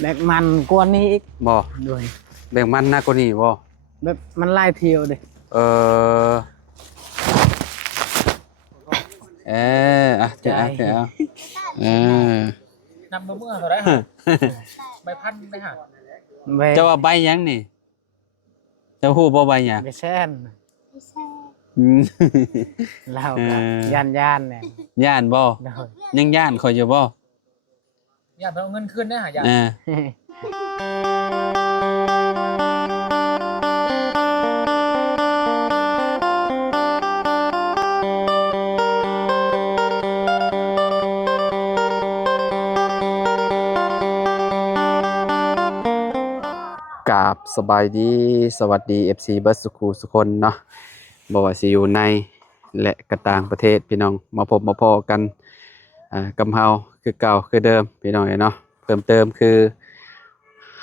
แบกมันกว่านี้อีกบ่ด้วยแบ่งมันหน้ากว่านี้บ่แบบมันไล่เที่ยวดิเอออ่ะเดี๋ยวเออน ำเมื่อเท่าไรฮะใบพันได้ฮะ เจ้าว่าใบหยังนี่เจ้าฮู้บ่ใบหยัง ไปแช่น อืม เราก็ย่านเนี่ย ย่านบ่ โดย ยังย่านข่อยอยู่บ่ อย่าไปเอาเงินคืนได้ฮะอย่า กราบสบายดีสวัสดี FC เบิร์ดสุขูสุคนเนาะบ่ว่าสิอยู่ในและก็ต่างประเทศพี่น้องมาพบมาพอกันกับเฮาคือเก่าคือเดิมพี่น้องเนาะเพิ่มเติมคือ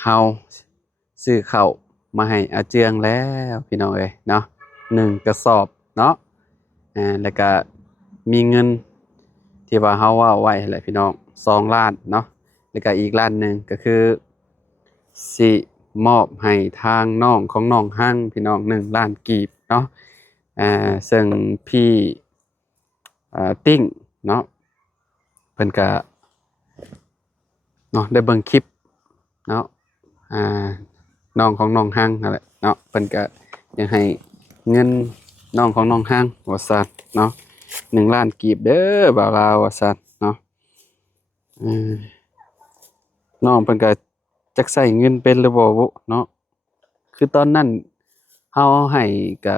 เฮาซื้อข้าวมาให้อาเจืองแล้วพี่น้องเนาะ1กระสอบเนาะแล้วก็มีเงินที่ว่าเฮาว่าไว้แหละพี่น้อง2ล้านเนาะแล้วก็อีกล้านหนึงก็คือสิมอบให้ทางน้องของน้องหั่งพี่น้อง1ล้านกีบเนาะซึ่งพี่ติ้งเนาะเพิ่นก็เนาะได้เบิ่งคลิปเนาะน้องของน้องหั่งนั่นแหละเนาะเพิ่นก็อยากให้เงินน้องของน้องหั่งว่าซั่นเนาะ1ล้านกีบเด้อบ่าวลาวว่าซั่นเนาะน้องเพิ่นก็จักใช้เงินเป็นหรือบ่บุเนาะคือตอนนั้นเฮาให้ก็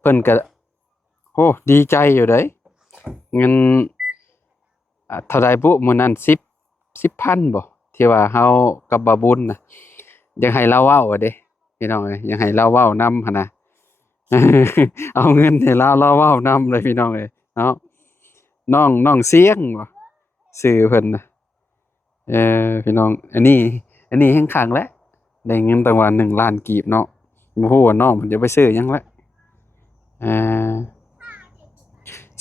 เพิ่นก็โอ้ดีใจอยู่เด้เงินเท่าใดบุมื้อนั้น10,000บ่ที่ว่าเฮากับบาบุญน่ะอยากให้เราเว้าอะเด้พี่น้องเอ้ยอยากให้เราเว้านำหั่นน่ะ เอาเงินให้เราเว้านำเลยพี่น้องเอ้ยเนาะน้องเสียงบ่ชื่อเพิ่นน่ะพี่น้องอันนี้แฮ่งคักแล้วได้เงินรางวัล1ล้านกีบเนาะบ่ฮู้ว่าน้องเพิ่นจะไปซื้อหยังแล้ว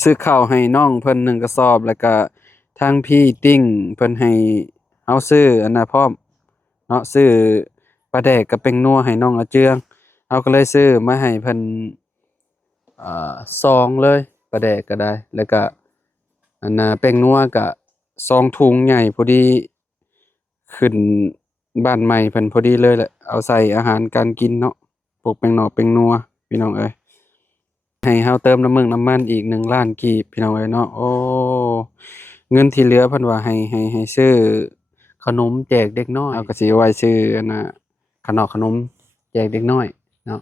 ซื้อข้าวให้น้องเพิ่น1กระสอบแล้วก็ทางพี่ติ้งเพิ่นให้เฮาซื้ออันน่ะพร้อมเนาะซื้อปลาแดกกับเป็งนัวให้น้องอาเจืองเฮาก็เลยซื้อมาให้เพิ่นซองเลยปลาแดกก็ได้แล้วก็อันน่ะเป็งนัวก็2ถุงใหญ่พอดีขึ้นบ้านใหม่เพิ่นพอดีเลยแหละเอาใส่อาหารการกินเนาะพวกเป็งนอกเป็งนัวพี่น้องเอ้ยให้เฮาเติมน้ำมันอีก1ล้านกีบพี่น้องเอ้ยเนาะโอ้เงินที่เหลือเพิ่นว่าให้ซื้อขนมแจกเด็กน้อยเอาก็สิเอาไว้ซื้ออันน่ะขนมแจกเด็กน้อยเนาะ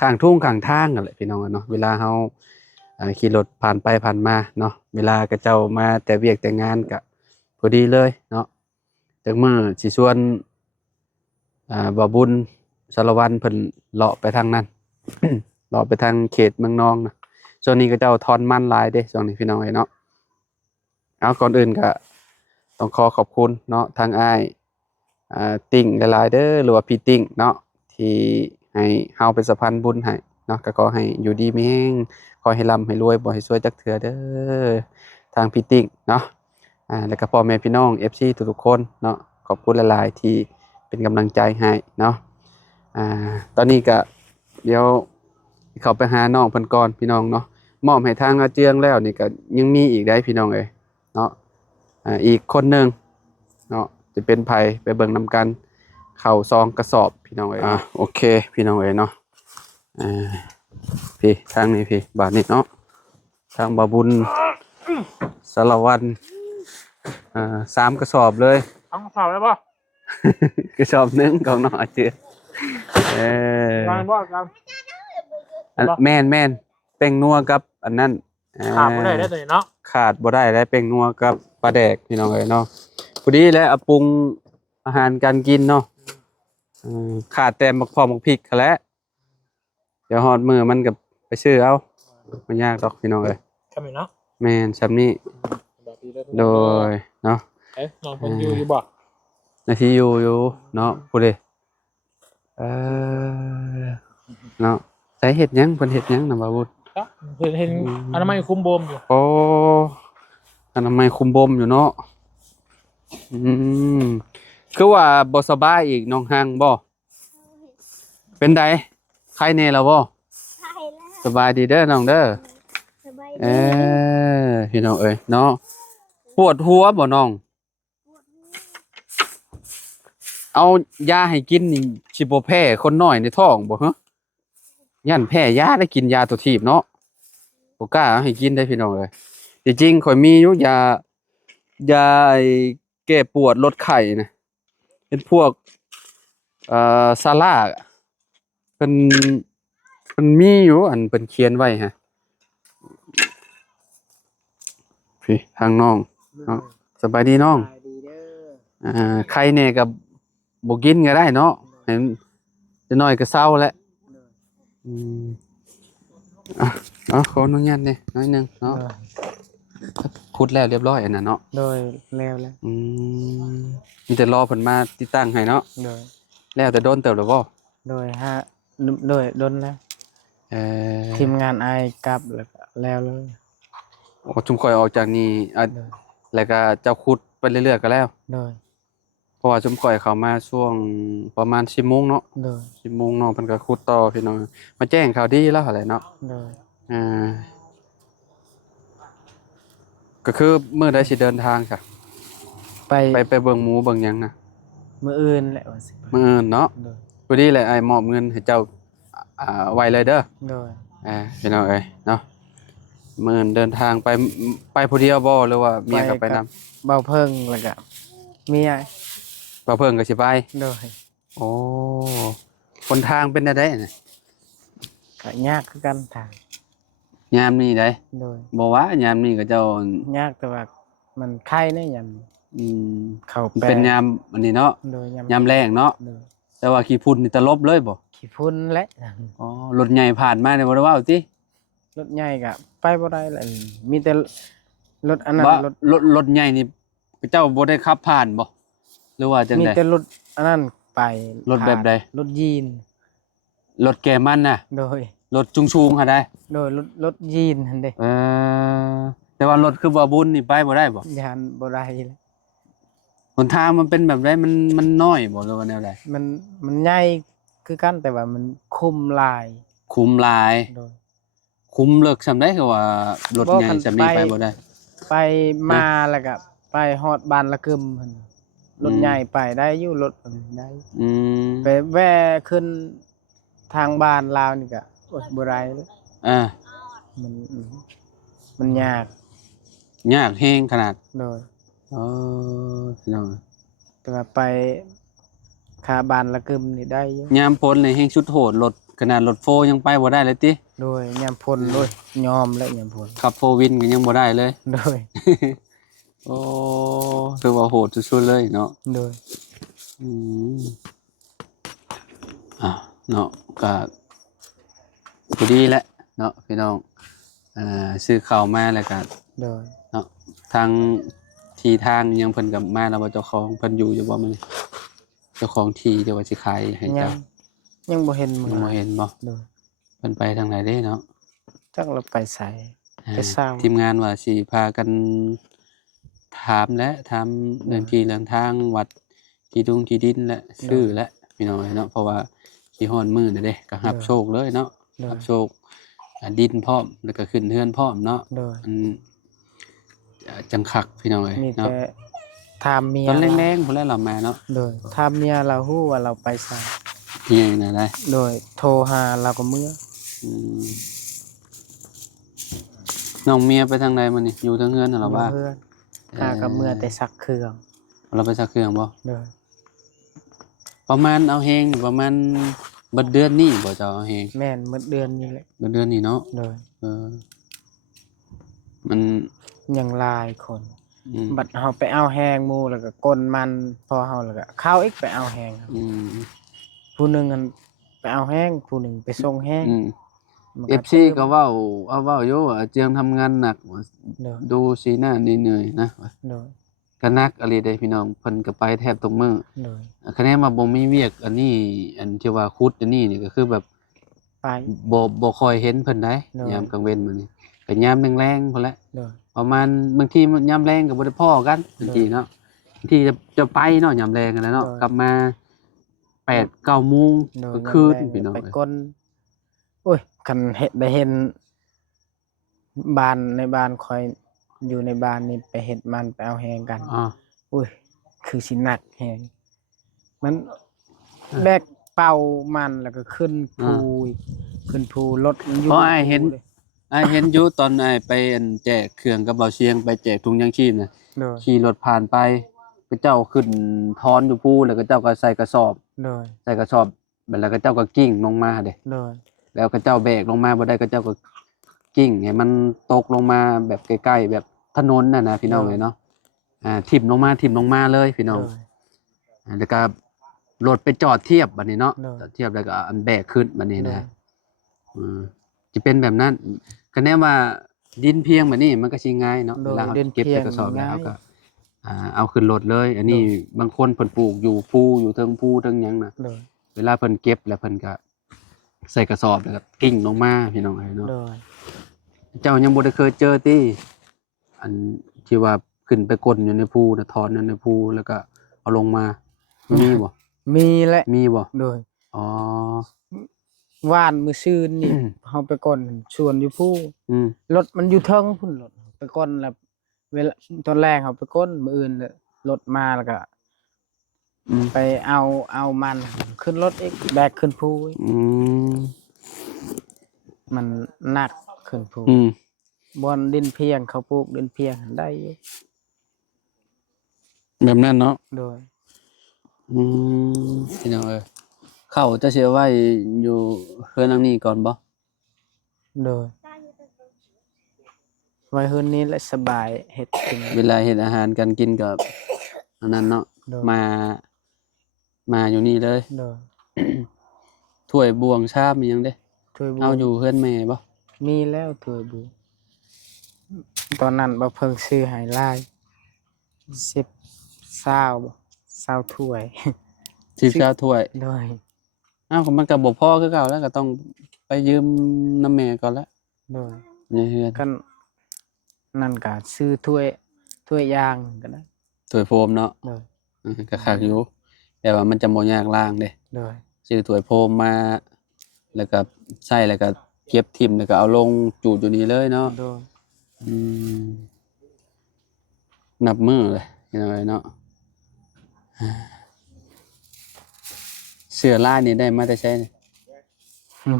ข้างทุ่งข้างทางนั่นแหละพี่น้องเนาะเวลาเฮาขี่รถผ่านไปผ่านมาเนาะเวลากระเจ้ามาแต่เวียกแต่งานก็พอดีเลยเนาะจักมื้อสิชวนบ่บุญสารวัตรเพิ่นเลาะไปทางนั้น เลาะไปทางเขตเมืองนองนะช่วงนี้ก็เจ้าทอนมันหลายเด้ช่วงนี้พี่น้องเนาะเอาก่อนอื่นก็ต้องขอขอบคุณเนาะทางอ้ายติ่งหลายๆเด้อหรือว่าพี่ติ่งเนาะที่ให้เฮาเป็นสะพานบุญให้เนาะก็ขอให้อยู่ดีมีแรงขอให้ร่ำให้รวยบ่ให้ซวยจักเทื่อเด้อทางพี่ติ่งเนาะแล้วก็พ่อแม่พี่น้อง FC ทุกๆคนเนาะขอบคุณหลายๆที่เป็นกำลังใจให้เนาะตอนนี้ก็เดี๋ยวเข้าไปหาน้องเพิ่นก่อนพี่น้องเนาะมอบให้ทางอาเจืองแล้วนี่ก็ยังมีอีกได้พี่น้องเอ้ยเนาะอีกคนหนึงเนาะจะเป็นไผไปเบิ่งนำกันเข้าซองกระสอบพี่น้องเอ้ยโอเคพี่น้องเอ้ยเนาะพี่ทางนี้พี่บาดนี้เนาะทางบาบุญสารวัตร3กระสอบเลย เอาเผาได้ป่ะ กระสอบหนึงของน้องอาเจืองการบ่การ แม่นเป้งนัวกับอันนั้นขาดไม่ได้ตัวนี้เนาะขาดบ่ได้ได้เป้งนัวกับปลาแดกพี่น้องเอ้ยเนาะพอดีแล้วปรุงอาหารการกินเนาะขาดแต่หมักพริกแหละเดี๋ยวฮอดมื้อมันก็ไปซื้อเอาบ่ยากดอกพี่น้องเอ้ยทำไมเนาะแม่นซำนี้โดยเนาะน้องเพิ่นอยู่บ่นาทีอยู่เนาะพูดดิเนาะใส่เฮ็ดหยังเพิ่นเฮ็ดหยังน่ะบ่าวบุญเห็นอนามัยคุมโบมอยู่โอ้อนามัยคุมบ่มอยู่เนาะ คือว่าบ่สบายอีกน้องหางบ่เป็นไดใครแน่แล้วบ่ ใช่แล้ว สบายดีเด้อน้องเด้อ สบาย เอ ดี พี่น้องเอ้ยเนาะปวดหัวบ่น้อง เอายาให้กินนี่สิบ่แพ้คนน้อยในท้องบ่ฮะย่านแพ้ยาได้กินยาตัวทีบเนาะบ่กล้าเอาให้กินได้พี่น้องเอ้ยจริงๆข่อยมีอยู่ยาไอ้แก้ปวดลดไข้นะเป็นพวกซาร่าเป็นมีอยู่อันเพิ่นเขียนไว้ฮะพี่ทางน้องเนาะสบายดีน้อง สบายดีเด้อ ใครเนี่ยกับบ่กินก็ได้เนาะเห็นจะน้อยก็เศร้าแล้วอืมขออนุญาตเนี่ยน้อยหนึงเนาะขุดแล้วเรียบร้อยอันน่ะเนาะ โดยแล้วแล้ว มีแต่รอเพิ่นมาติดตั้งให้เนาะ โดย แล้วแต่โดนเติบแล้วบ่ โดยฮะโดยดนแล้ว เออ ทีมงานไอกลับแล้วเลย โอ้จุมข่อยออกจากนี่โดย แล้วก็เจ้าขุดไปเรื่อยๆก็แล้ว โดย เพราะว่าจุมข่อยเข้ามาช่วงประมาณ 10:00 นเนาะ โดย 10:00 นน้องเพิ่นก็ขุดต่อพี่น้องมาแจ้งข่าวดีแล้วหั่นแหละเนาะ โดย อ่าก็คือมื้อใดสิเดินทางค่ะ ไป ไปเบิ่งหมูเบิ่งหยังนะ มื้ออื่นแหละว่าสิ มื้ออื่นเนาะ โดย พอดีแหละอ้ายมอบเงินให้เจ้าไว้เลยเด้อ โดย พี่น้องเอ้ยเนาะมื้ออื่นเดินทางไปผู้เดียวบ่หรือว่าเมียก็ไปนำ เบาเพิ่งแล้วก็เมีย บ่เพิ่นก็สิไป โดย โอ้คนทางเป็นจังได๋น่ะ ก็ยากคือกันทาง ยามนี้ได้ โดย บ่ว่ายามนี้ก็เจ้าย ากแต่ว่ามันไข้เนี่ยยาม อืม เข้า มัน แปล เป็นยามอันนี้เนาะ โดย ยามแรงเนาะ โดย แต่ว่าขี้ฝุ่นนี่ตลบเลยบ่ ขี้ฝุ่นและ อ๋อรถใหญ่ผ่านมาเนี่ยบ่ได้เว้าติ รถใหญ่ก็ไปบ่ได้แหละมีแต่รถอันนั้น ว่าร ถ รถใหญ่นี่เจ้าบ่ได้ขับผ่านบ่หรือว่าจัง มี ได๋ แต่รถอันนั้นไป รถแบบใด รถยีน รถแกมันน่ะ โดย รถชุงๆหาได้ โดยรถยีนหั่นเด้ แต่ว่ารถคือบ่บุญนี่ไปบ่ได้บ่ ยานบ่ได้เลย หนทางมันเป็นแบบใดมันน้อยบ่หรือว่าแนวใด มันใหญ่คือกันแต่ว่ามันคุมลาย คุมหลาย โดย คุมเลิกซำได้คือว่ารถใหญ่ซำนี้ไปบ่ได้ ไปมาแล้วก็ไปฮอดบ้านละกึมหั่นรถใหญ่ไปได้อยู่รถอันนี้ได้ อืม ไปแว่ขึ้นทางบ้านลาวนี่ก็โอ๊ยบ่ได้เลย อ่า มันยาก ยากแฮงขนาด โดย พี่น้อง แต่ว่าไปคาบ้านละกึมนี่ได้อยู่ ยามพ้นนี่แฮงชุดโหดรถขนาดรถโฟยังไปบ่ได้เลยติ โดยยามพลโดยยอมและยามพล ขับโฟวินก็ยังบ่ได้เลย โดย โอ้ถือว่าโหดสุดๆเลยเนาะ โดย อืมเนาะก็พอดีแหละเนาะพี่น้องซื้อข้าวมาแล้วก็ โดย เนาะทางที่ทางยังเพิ่นกับมาแล้วว่าเจ้าของเพิ่นอยู่บ่มื้อนี้เจ้าของที่ที่ว่าสิขายให้ ยั เจ้าง ยังบ่เห็นมื ยังบ่เห็นบ่ โดย เพิ่นไปทางไหนเด้เนาะ จักเราไปใส่ ไปเศร้า ทีมงานว่าสิพากันถามและถามเรื่องที่เรื่องทางวัดที่ดุงที่ดินและซื้อและพี่น้องเนาะเพราะว่าสิฮอดมื้อน่ะเด้ก็รับโชคเลยเนาะ โดย รับโชคดินพร้อมแล้วก็ขึ้นเฮือนพร้อมเนาะ โดย จังคักพี่น้องเอ้ย มี เนาะ แต่ถามเมีย ตอนแรงๆพุ่นแหล้วเรามาเนาะ โดยถามเมียเราฮู้ว่าเราไปใส่ ที่ยังน่ะได้ โดยโทรหาเราก็เมื่อ อืมน้องเมียไปทางใดมื้อนี้อยู่ทางเฮือนน่ะเหรอว่า เพื่อนหากับเมื่อแต่ซักเครื่อง เราไปซักเครื่องบ่ โดย ประมาณเอาแฮงประมาณเบิดเดือนนี้บ่เจ้าเอาแฮง แม่นหมดเดือนนี้แหละ เบิดเดือนนี้เนาะ โดย เออมัน ยังหลายคน อืม บัดเฮาไปเอาแหงหมู่แล้วก็กลมันพอเฮาแล้วก็เข้าอีกไปเอาแหงครับ อืม ผู้หนึงอันไปเอาแหงผู้หนึงไปส่งแหง อืม มัน FC ก็เว้าอยู่ว่าเจียงทำงานหนักว่า โดย ดูสีหน้าเหนื่อยๆนะ โดย ก็นักอะไรเด้พี่น้องเพิ่นก็ไปแทบทุกมื้อ โดย คะแนนมาบ่มีเวียกอันนี้อันที่ว่าคุดอันนี้นี่ก็คือแบบ ไป บ่ค่อยเห็นเพิ่นได้ เนาะ ยามกลางเว้นมื้อนี้ก็ยามแรงๆพุ่นแหละ โดย ประมาณบางทีมันยามแรงก็บ่ได้พ้อกันบางทีเนาะ ที่จะไปเนาะยามแลงกันแล้วเนาะกลับมา8-9 โมง โด ก ย ลางคืน ยามแลง พี่น้อง ไป เอ้ย ก้นโอ้ยคันได้เห็นบ้านในบ้านคอยอยู่ในบ้านนี่ไปเฮ็ดมันไปเอาแฮงกัน อ๋อ อุ้ยคือสิหนักแฮงมันแบกเป่ามันแล้วก็ขึ้นภูอีกขึ้นภูรถมันอยู่ เพราะอ้ายเห็น ลย อ้ายเห็นอยู่ตอนอ้ายไปอันแจกเครื่องกับเบาเชียงไปแจกถุงยางชีพน่ะ โดย ขี่รถผ่านไปก็เจ้าขึ้นทอนอยู่ภูแล้วก็เจ้าก็ใส่กระสอบ โดย ใส่กระสอบแล้วก็เจ้าก็กิ้งลงมาเด้ โดย แล้วก็เจ้าแบกลงมาบ่ได้ก็เจ้าก็กิ้งให้มันตกลงมาแบบใกล้ๆแบบถนนน่ะนะพี่น้องเอ้ยเนาะทิ่มลงมาเลยพี่น้อง โดย แล้วก็รถไปจอดเทียบบัดนี้เนาะ เนอะ จอดเทียบแล้วก็อันแบกขึ้นบัดนี้ เน นะ อะ จะเป็นแบบนั้นก็แน่ว่าดินเพียงบัดนี้มันก็สิง่ายเนาะ โด เวย ลาเอา ดิน เก็บ เพีย ใส่ ง กระสอบแล้ว ง่าย ก็เอาขึ้นรถเลย อันนี้ เนอะ บางคนเพิ่นปลูกอยู่ภูอยู่เทิงภูเทิงหยังน่ะ โดย เวลาเพิ่นเก็บแล้วเพิ่นก็ใส่กระสอบแล้วก็กิ้งลงมาพี่น้องเอ้ยเนาะ โดย เจ้ายังบ่ได้เคยเจอติอันที่ว่าขึ้นไปกลนอยู่ในภูน่ะถอนอยู่ในภูแล้วก็เอาลงมามีบ่ มีแหละ มีบ่ โดย อ๋อ ว่านมื้อซื่นนี่ อืม เฮาไปก่อนชวนอยู่ภู อืม รถมันอยู่เทิงพุ่นรถไปก่อนแล้วเวลาตอนแรกเฮาไปก้นมื้ออื่นน่ะรถมาแล้วก็ อืม ไปเอามันขึ้นรถอีกแบกขึ้นภูอีก อืม มันหนักขึ้นภู อืม บอนดินเพียงเขาปลูกดินเพียงได้อยู่ แบบนั้นเนาะ โดย พี่น้องเอ้ยเข้าจะเชื่อไว้อยู่เฮือนหลังนี้ก่อนบ่ โดยไว้คืนนี้แหละสบายเฮ็ดกิน เวลาเฮ็ดอาหารกันกินกับอันนั้นเนาะ โดย มาอยู่นี่เลย โดย ถ้วยบวงชามมีหยังเด้ ถ้วยบุ เอาอยู่เฮือนแม่บ่ มีแล้วถ้วยบุตอนนั้นบ่เพิ่งซื้อให้หลาย10 20บ่20ถ้วย 10 ถ้วย โดย อ้าวก็มันก็บ่พอคือเก่าแล้วก็ต้องไปยืมน้ำแม่ก่อนละ โดย ในเฮือน กันนั่นก็ซื้อถ้วยยางก็ได้ ถ้วยโฟมเนาะ โดย ก็คักอยู่แต่ว่ามันจะบ่ยากล้างเด้ โดย ซื้อถ้วยโฟมมา แล้วก็ใส่แล้วก็เก็บทิ่มแล้วก็เอาลงจูดอยู่นี่เลยเนาะ โดย อืมนับมือเลยเห็นไหมเนาะเสื้อลายนี่ได้มาแต่ใช้นี่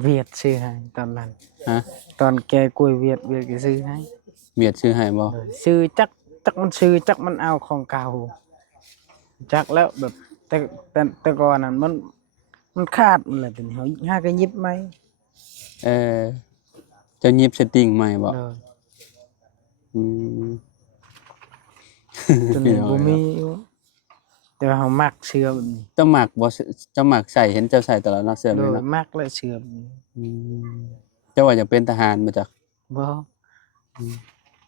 เวียดซื้อให้ตอนนั้น ฮะ ตอนแกกล้วยเวียดก็ซื้อให้ เบียดซื้อให้บ่ โดยซื้อจักมันซื้อจักมันเอาของเก่าจักแล้วแบบแต่ก่อนนั้นมันขาดมันแหละเป็นเฮาหาก็หยิบไหม เออเจะยิบสติงใหม่บ่ โดย อืม ตัวนี้บ่มีอยู่แต่ว่าเฮามักเสื้อแบบนี้ เจ้าหมักบ่เจ้าหมักใส่เห็นเจ้าใส่ตลอดเนาะเสื้อ โด นี่ ย เนาะ มักและเสื้อแบบนี้ อืมเจ้าว่าอยากเป็นทหารมาจาก บ่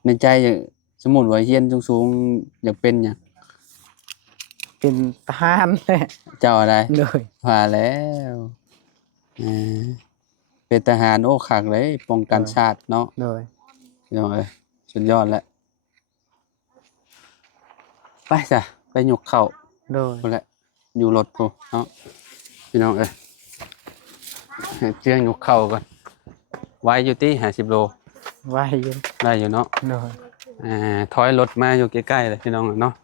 ในใจอยากสมมุติว่าเรียนสูงๆอยากเป็นหยัง เป็นทหารแหละ เจ้าอะไร โดย ว่าแล้วเป็นทหารโอ้คักเลยป้องกันชาติเนาะ โดย พี่น้องเอ้ยสุดยอดแล้วไปจ้ะไปยกเข้า โดย พุ่นแหละอยู่รถพุ่นเนาะพี่น้องเอ้ยให้เจียงยกเข้าก่อนไว้อยู่ที่50 โล ไว้อยู่ ได้อยู่เนาะ โดย ถอยรถมาอยู่ใกล้ๆเลยพี่น้องเนาะ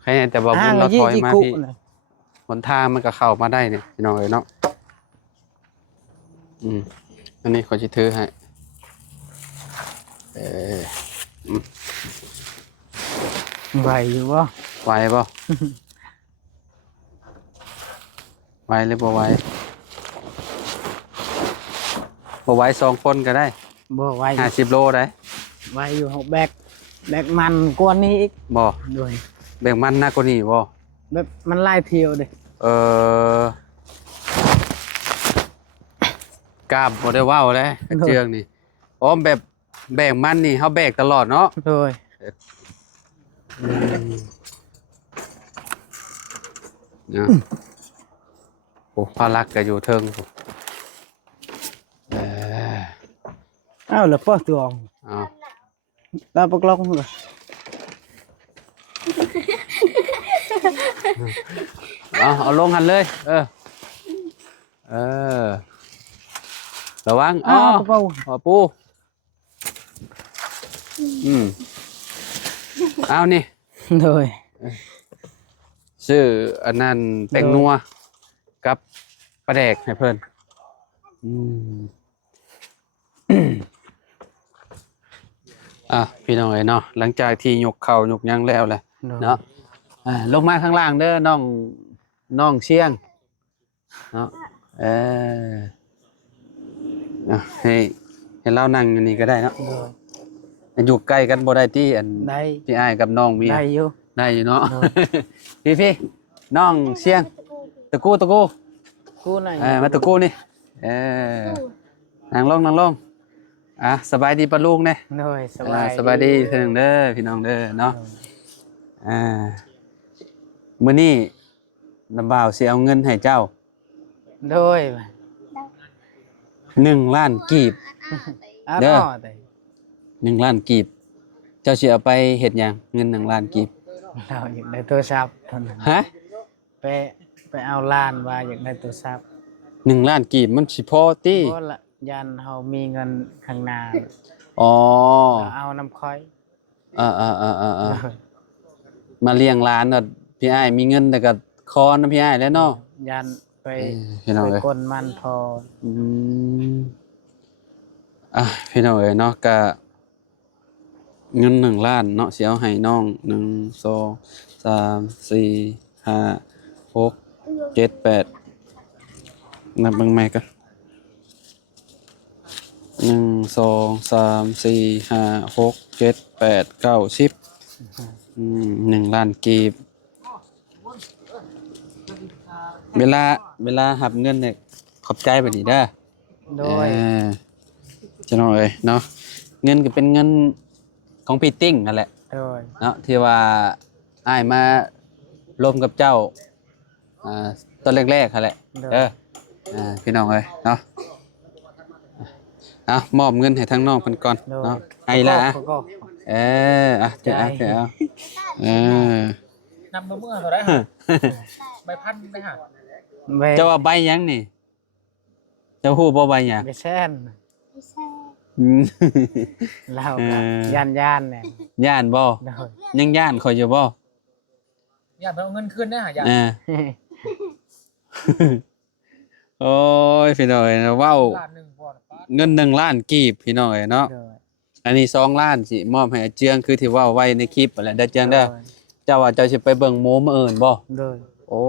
ใครแต่ว่าบุญเรา ยี่ ถอย จิ มา คุ พี่ น่ะ หนทางมันก็เข้ามาได้เนี่ยพี่น้องเอ้ยเนาะอันนี้ขอสิถือให้เออ ไหวอยู่บ่ ไหวป่ะ ไหวหรือบ่ไหวบ่ไหว2 คนก็ได้ บ่ไหว 50 โลได้ ไหวอยู่เฮาแบกมันกว่านี้อีก บ่ โดย แบ่งมันหนักกว่านี้บ่ แบบมันหลายเที่ยวเด้ กล้ามบ่ได้เว้าแล้วกระเจืองนี่อ๋อแบบแบ่งมันนี่เฮาแบกตลอดเนาะ โดย นะโอ้พารักก็อยู่เทิงพุ่นอ อ้าวแล้วป้อตัวอง อ้าว ตาปกลองเหรอ เอาลงหันเลย เออระวังกระเป๋า ปูเอานี่ โดย ชื่ออันนั้นแป้งนัวกับปลาแดกให้เพิ่นพี่น้องเนาะหลังจากที่ยกเข่ายกยังแล้วแหละเนาะลงมาข้างล่างเด้อน้องเชียงเนาะให้เรานั่งอยู่นี่ก็ได้เนาะอยู่ใกล้กันบ่ได้ที่อัน ได้ พี่อ้ายกับน้องเมีย ได้อยู่ ได้อยู่เนาะ พี่น้องเชียงตะกู กูไหน มาตะกูนี่นั่งลงสบายดีปะลุงเนี่ย โดยสบายดีเพิ่นเด้อพี่น้องเด้อเนาะมื้อนี้น้ำบ่าวสิเอาเงินให้เจ้า โดย 1 ล้านกีบ เด้อ 1 ล้านกีบ เจ้าสิเอาไปเฮ็ดหยังเงิน1 ล้านกีบ เราอยากได้โทรศัพท์เท่านั้น ฮะ ไปเอาล้านว่าอยากได้โทรศัพท์ 1 ล้านกีบมันสิพอติ เพราะละยันเฮามีเงินข้างหน้า อ๋อ เอาน้ำค่อย มาเลี้ยงหลานน่ะพี่อ้ายมีเงินแต่ก็คอนะพี่อ้ายแล้วเนาะ ยันไป พี่น้อง ไป เอ้ย กนมันพอ พี่น้องเอ้ยเนาะก็เงิน1 ล้านเนาะสิเอาให้น้อง1 2 3 4 5 6 7 8นับเบิ่งใหม่ก่อน1 2 3 4 5 6 7 8 9 10 1 ล้านกีบเวลาหับเงินเนี่ยขอบใจบัดนี้เด้อ โดย จะน้องเอ้ยเนาะเงินก็เป็นเงินของพี่ติ้งนั่นแหละ โดย เนาะที่ว่าอ้ายมาร่วมกับเจ้าตอนแรกๆนั่นแหละพี่น้องเอ้ยเนาะมอบเงินให้ทั้งน้องเพิ่นก่อนเนาะให้ละเดี๋ยวนำมาเมื่อเท่าไรใบพันได้ฮะ เจ้าว่าใบหยังนี่เจ้าฮู้บ่ใบหยัง ไปแช่น ไม่ใช่ เราก็ย่านเนี่ย ย่านบ่ โดย ยังย่านข่อยอยู่บ่ อย่าไปเอาเงินคืนได้ฮะอย่า โอ้ยพี่น้อยนะเว้า ล้านหนึ่งพอ เงิน1 ล้านกีบพี่น้อยเนาะ โดย อันนี้2 ล้านสิมอบให้อาเจืองคือที่เว้าไว้ในคลิปนั่นแหละเด้อเจืองเด้อเจ้าว่าเจ้าสิไปเบิ่งหมูมื้ออื่นบ่ โดย โอ้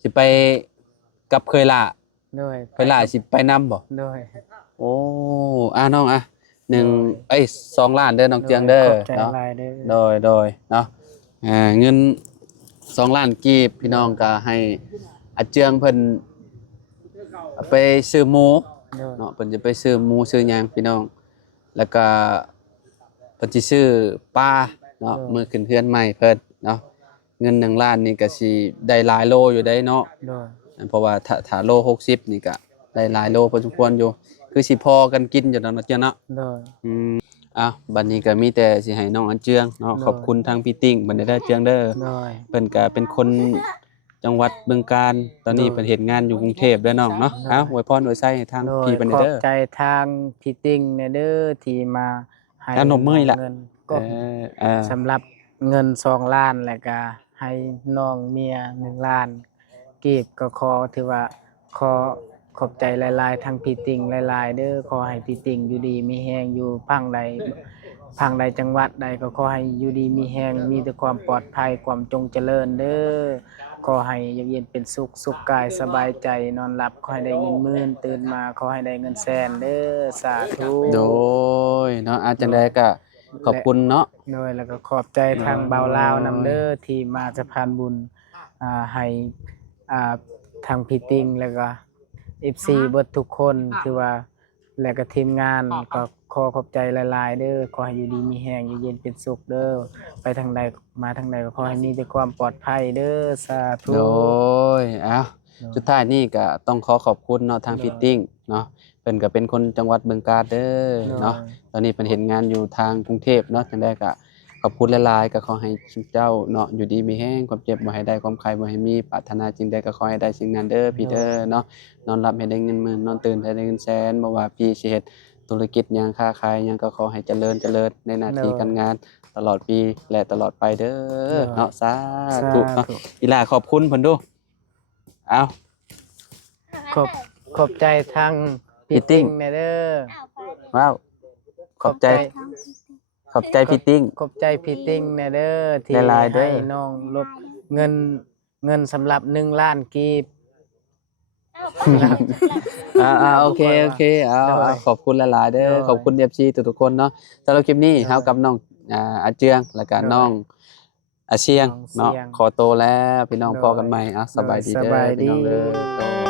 สิไปกับเคยล่ะ โดย เคยล่ะสิไปนำบ่ โดย โอ้น้อง2 ล้านเด้อน้องเจืองเด้อ ขอบใจ เนาะ หลายเด้อ โดยเนาะเงิน2 ล้านกีบพี่น้องก็ให้อาเจืองเพิ่นเอาไปซื้อหมู โดย เนาะเพิ่นจะไปซื้อหมูซื้อหยังพี่น้อง แล้วก็เพิ่นสิซื้อปลาเนาะมื้อขึ้นเฮือนใหม่เพิ่นเนาะเงิน1 ล้านนี่ก็สิได้หลายโลอยู่ได้เนาะ โดย เพราะว่าถ้าโล60นี่ก็ได้หลายโลพอสมควรอยู่คือสิพอกันกินอยู่เนาะเจ้าเนาะ โดย บัดนี้ก็มีแต่สิให้น้องอันเจืองเนาะขอบคุณทางพี่ติ้งบัดนี้เด้อเจืองเด้อ โดย เพิ่นก็เป็นคนจังหวัดบึงกาฬตอนนี้เพิ่นเฮ็ดงานอยู่กรุงเทพเด้อน้องเนาะอวยพรอวยไส้ให้ทาง โดย พี่เพิ่น ขอบ เด้อ ใจทางพี่ติ้งเนี่ยเด้อที่มาให้ ขนมมื้อนี่ล่ะ เงินก็ เออ สำหรับเงิน2 ล้านแล้วก็ให้น้องเมีย1 ล้านกีบก็ขอถือว่าขอขอบใจหลายๆทางพี่ติ้งหลายๆเด้อขอให้พี่ติ้งอยู่ดีมีแฮงอยู่พังใดจังหวัดใดก็ขอให้อยู่ดีมีแฮงมีแต่ความปลอดภัยความจงเจริญเด้อขอให้อยู่เย็นเป็นสุขสุขกายสบายใจนอนหลับขอให้ได้เงินหมื่นตื่นมาขอให้ได้เงินแสนเด้อสาธุ โดยเนาะจังได๋ก็ขอบคุณเนาะ โดยแล้วก็ขอบใจทางเบาลาวนำเด้อที่มาสะพานบุญให้ทางพี่ติ้งแล้วก็ FC เบิดทุกคนคือว่าแล้วก็ทีมงานก็ขอขอบใจหลายๆเด้อขอให้อยู่ดีมีแรงอยู่เย็นเป็นสุขเด้อไปทางใดมาทางใดก็ขอให้มีแต่ความปลอดภัยเด้อสาธุ โดยสุดท้ายนี่ก็ต้องขอขอบคุณเนาะทางพี่ติ้งเนาะเพิ่นก็เป็นคนจังหวัดบึงกาฬเด้อเนาะตอนนี้เพิ่นเฮ็ดงานอยู่ทางกรุงเทพเนาะจังได๋ก็ ขอบคุณหลายๆก็ขอให้เจ้าเนาะอยู่ดีมีแห้งความเจ็บบ่ให้ได้ความไข้บ่ให้มีปรารถนาจริงใดก็ขอให้ได้สิ่งนั้นเด้อพี่เด้อเนาะนอนหลับให้ได้เงินหมื่นนอนตื่นให้ได้เงินแสนบ่ว่าพี่สิเฮ็ดธุรกิจหยังค้าขายหยังก็ขอให้เจริญในหน้าที่การงานตลอดปีและตลอดไปเด้อเนาะสาธุเนาะอีหล่าขอบคุณเพิ่นดูเอา ขอบใจทาง พี่ติ้ง แม่เด้อ ว้าวขอบใจพี่ติ้ง ขอบใจพี่ติ้งแม่เด้อที่ หลายๆเด้อ ให้น้องลบเงินสำหรับ1ล้านกีบ โอเคเอาขอบคุณหลายๆเด้อขอบคุณ FC ทุกๆคนเนาะสำหรับคลิปนี้เฮากับน้องอาเจืองแล้วก็น้องอาเชียงเนาะขอโตวแล้วพี่น้องพอกันใหม่สบายดีเด้อพี่น้องเด้อ